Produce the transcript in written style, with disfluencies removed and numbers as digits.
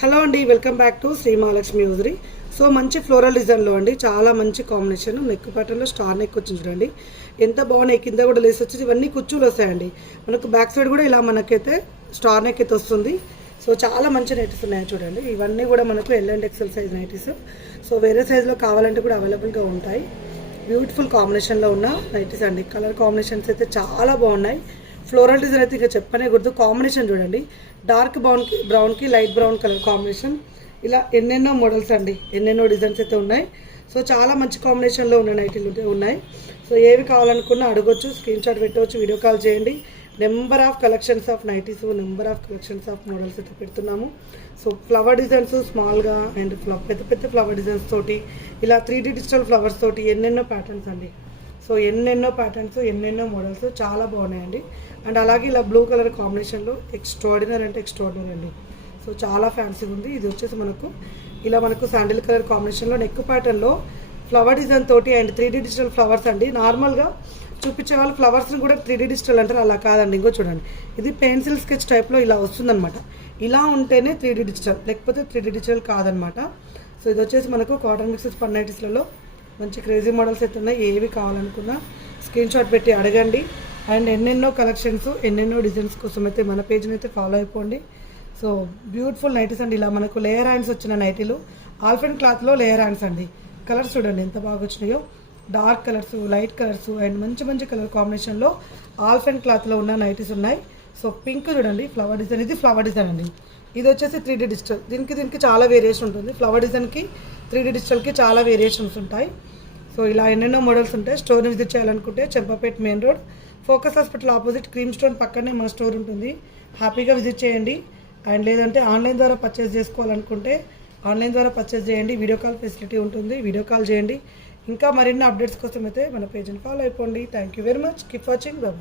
Hello అండి, welcome back to Shri Mahalakshmi యూజరీ. So మంచి ఫ్లోరల్ డిజైన్లో అండి, చాలా మంచి కాంబినేషన్. నెక్ ప్యాటర్న్లో స్టార్ నెక్ వచ్చింది చూడండి, ఎంత బాగున్నాయి. కింద కూడా లేస్ వచ్చేసి ఇవన్నీ కుచ్చులు వస్తాయండి. మనకు బ్యాక్ సైడ్ కూడా ఇలా మనకైతే స్టార్ నెక్ అయితే వస్తుంది. సో చాలా మంచి నైటీస్ ఉన్నాయి చూడండి. ఇవన్నీ కూడా మనకు L and XL size nighties. So వేరే సైజులో కావాలంటే కూడా అవైలబుల్గా ఉంటాయి. బ్యూటిఫుల్ కాంబినేషన్లో ఉన్న నైటీస్ అండి. కలర్ కాంబినేషన్స్ అయితే చాలా బాగున్నాయి. ఫ్లోరల్ డిజైన్ అయితే ఇక చెప్పనే గుర్తు. కాంబినేషన్ చూడండి, డార్క్ బ్రౌన్కి లైట్ బ్రౌన్ కలర్ కాంబినేషన్. ఇలా ఎన్నెన్నో మోడల్స్ అండి, ఎన్నెన్నో డిజైన్స్ అయితే ఉన్నాయి. సో చాలా మంచి కాంబినేషన్లో ఉన్న నైటీలు ఉన్నాయి. సో ఏవి కావాలనుకున్నా అడగొచ్చు, స్క్రీన్ షాట్ పెట్టవచ్చు, వీడియో కాల్ చేయండి. Number of collections of nighties, number of collections of models అయితే పెడుతున్నాము. సో ఫ్లవర్ డిజైన్స్ స్మాల్గా అండ్ పెద్ద పెద్ద ఫ్లవర్ డిజైన్స్ తోటి, ఇలా 3D డిజిటల్ ఫ్లవర్స్ తోటి ఎన్నెన్నో ప్యాటర్న్స్ అండి. సో ఎన్నెన్నో ప్యాటర్న్స్, ఎన్నెన్నో మోడల్స్ చాలా బాగున్నాయండి. అండ్ అలాగే ఇలా బ్లూ కలర్ కాంబినేషన్లో ఎక్స్ట్రాడినరీ అంటే ఎక్స్ట్రాడినరీ అండి. సో చాలా ఫ్యాన్సీగా ఉంది. ఇది వచ్చేసి మనకు శాండిల్ కలర్ కాంబినేషన్లో నెక్ ప్యాటర్న్లో ఫ్లవర్ డిజైన్ తోటి అండ్ 3D డిజిటల్ ఫ్లవర్స్ అండి. నార్మల్గా చూపించే వాళ్ళు ఫ్లవర్స్ని కూడా 3D డిజిటల్ అంటారు, అలా కాదండి. ఇంకో చూడండి, ఇది పెన్సిల్ స్కెచ్ టైప్లో ఇలా వస్తుందన్నమాట. ఇలా ఉంటేనే 3D డిజిటల్, లేకపోతే 3D డిజిటల్ కాదనమాట. సో ఇది వచ్చేసి మనకు కాటన్ మిక్సెస్ పన్ నైటీస్లలో మంచి క్రేజీ మోడల్స్ అయితే ఉన్నాయి. ఏవి కావాలనుకున్నా స్క్రీన్ షాట్ పెట్టి అడగండి. అండ్ ఎన్నెన్నో కలెక్షన్స్, ఎన్నెన్నో డిజైన్స్ కోసం అయితే మన పేజ్ని అయితే ఫాలో అయిపోండి. సో బ్యూటిఫుల్ నైటీస్ అండి. ఇలా మనకు లేయర్ హ్యాండ్స్ వచ్చిన నైటీలు, ఆల్ఫెన్ క్లాత్లో లేయర్ హ్యాండ్స్ అండి. కలర్స్ చూడండి ఎంత బాగా వచ్చినాయో. Dark colours, light colours and మంచి మంచి కలర్ కాంబినేషన్లో ఆల్ఫెన్ క్లాత్లో ఉన్న నైటీస్ ఉన్నాయి. సో పింక్ చూడండి, ఫ్లవర్ డిజైన్. ఇది ఫ్లవర్ డిజైన్ అండి. ఇది వచ్చేసి 3D డిజిటల్. దీనికి చాలా వేరియేషన్ ఉంటుంది. ఫ్లవర్ డిజైన్కి 3D డిజిటల్కి చాలా వేరియేషన్స్ ఉంటాయి. సో ఇలా ఎన్నెన్నో మోడల్స్ ఉంటాయి. స్టోర్ని విజిట్ చేయాలనుకుంటే Champapet main road, focus hospital opposite, cream stone పక్కనే మన స్టోర్ ఉంటుంది. హ్యాపీగా విజిట్ చేయండి. అండ్ లేదంటే ఆన్లైన్ ద్వారా పర్చేస్ చేసుకోవాలనుకుంటే ఆన్లైన్ ద్వారా పర్చేస్ చేయండి. వీడియో కాల్ ఫెసిలిటీ ఉంటుంది, వీడియో కాల్ చేయండి. ఇంకా మరిన్ని అప్డేట్స్ కోసం అయితే మన పేజ్ని ఫాలో అయిపోండి. Thank you very much. Keep watching. Bye.